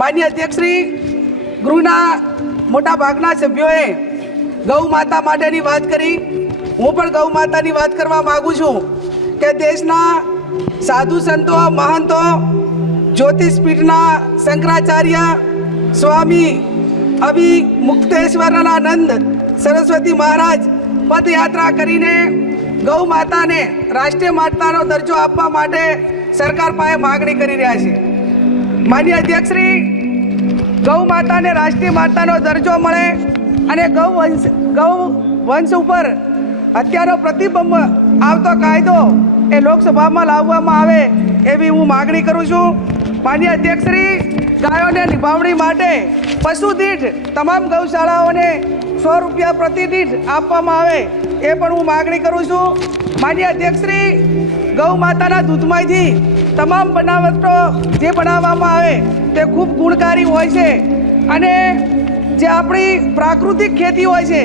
માન્ય અધ્યક્ષશ્રી, ગૃહના મોટા ભાગના સભ્યોએ ગૌ માતા માટેની વાત કરી. હું પણ ગૌ માતાની વાત કરવા માગું છું કે દેશના સાધુ સંતો, મહંતો, જ્યોતિષપીઠના શંકરાચાર્ય સ્વામી અવિમુક્તેશ્વરાનંદ સરસ્વતી મહારાજ પદયાત્રા કરીને ગૌ માતાને રાષ્ટ્રીય માતાનો દરજ્જો આપવા માટે સરકાર પાસે માગણી કરી રહ્યા છે. માન્ય અધ્યક્ષશ્રી, ગૌ માતાને રાષ્ટ્રીય માતાનો દરજ્જો મળે અને ગૌ વંશ ઉપર હત્યાનો પ્રતિબંધ આવતો કાયદો એ લોકસભામાં લાવવામાં આવે એવી હું માગણી કરું છું. માન્ય અધ્યક્ષશ્રી, ગાયોને નિભાવણી માટે પશુ દીઠ તમામ ગૌશાળાઓને 100 રૂપિયા પ્રતિ દીઠ આપવામાં આવે એ પણ હું માગણી કરું છું. માન્ય અધ્યક્ષશ્રી, ગૌ માતાના દૂધમાંથી તમામ બનાવટો જે બનાવવામાં આવે તે ખૂબ ગુણકારી હોય છે અને જે આપણી પ્રાકૃતિક ખેતી હોય છે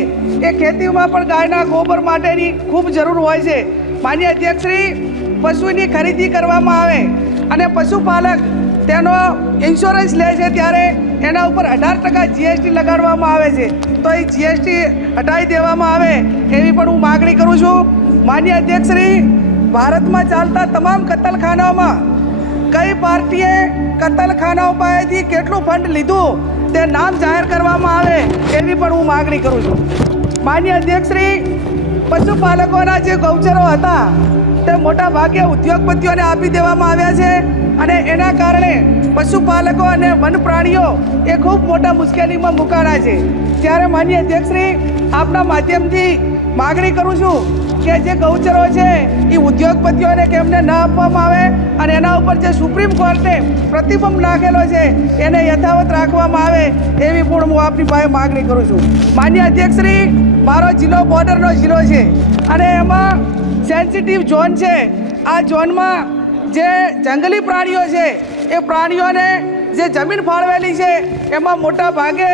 એ ખેતીમાં પણ ગાયના ગોબર માટેની ખૂબ જરૂર હોય છે. માન્ય અધ્યક્ષશ્રી, પશુની ખરીદી કરવામાં આવે અને પશુપાલક તેનો ઇન્સ્યોરન્સ લે છે ત્યારે એના ઉપર 18% GST લગાડવામાં આવે છે. તો એ GST હટાવી દેવામાં આવે એવી પણ હું માગણી કરું છું. માન્ય અધ્યક્ષશ્રી, ભારતમાં ચાલતા તમામ કતલખાનાઓમાં કઈ પાર્ટીએ કતલખાનાઓ પાસેથી કેટલું ફંડ લીધું તે નામ જાહેર કરવામાં આવે એવી પણ હું માગણી કરું છું. માન્ય અધ્યક્ષશ્રી, પશુપાલકોના જે ગૌચરો હતા તે મોટા ભાગે ઉદ્યોગપતિઓને આપી દેવામાં આવ્યા છે અને એના કારણે પશુપાલકો અને વન પ્રાણીઓ એ ખૂબ મોટા મુશ્કેલીમાં મુકાણા છે. ત્યારે માન્ય અધ્યક્ષશ્રી, આપના માધ્યમથી માગણી કરું છું કે જે ગૌચરો છે એ ઉદ્યોગપતિઓને કેમને ન આપવામાં આવે અને એના ઉપર જે સુપ્રીમ કોર્ટે પ્રતિબંધ નાખેલો છે એને યથાવત રાખવામાં આવે એવી પણ હું આપની પાસે માગણી કરું છું. માન્ય અધ્યક્ષશ્રી, મારો જિલ્લો બોર્ડરનો જિલ્લો છે અને એમાં સેન્સિટિવ ઝોન છે. આ ઝોનમાં જે જંગલી પ્રાણીઓ છે એ પ્રાણીઓને જે જમીન ફાળવેલી છે એમાં મોટા ભાગે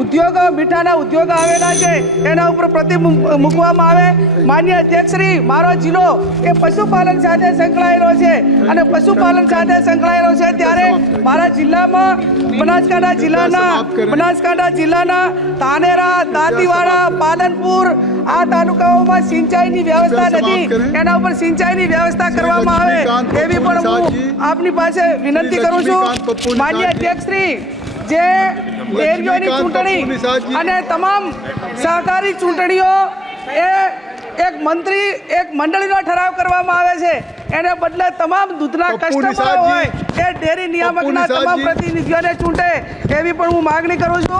ઉદ્યોગો, મીઠાના ઉદ્યોગો આવેલા છે, એના ઉપર પ્રતિબંધ મૂકવામાં આવે. માન્ય અધ્યક્ષશ્રી, મારો જિલ્લો એ પશુપાલન સાથે સંકળાયેલો છે અને પશુપાલન સાથે સંકળાયેલો છે ત્યારે મારા જિલ્લામાં બનાસકાંઠા જિલ્લાના ધાનેરા, દાંતીવાડા, પાલનપુર આ તાલુકાઓમાં સિંચાઈની વ્યવસ્થા નથી. એના ઉપર સિંચાઈની વ્યવસ્થા કરવામાં આવે એવી પણ હું આપની પાસે વિનંતી કરું છું. માન્ય અધ્યક્ષશ્રી, જે ડેરીઓની ચૂંટણી અને તમામ સહકારી ચૂંટણીઓ એ એક મંડળીનો ઠરાવ કરવામાં આવે છે, એને બદલે તમામ દૂધના કસ્ટમરો હોય એ ડેરી નિયામકના તમામ પ્રતિનિધિઓને ચૂંટે એવી પણ હું માગણી કરું છું.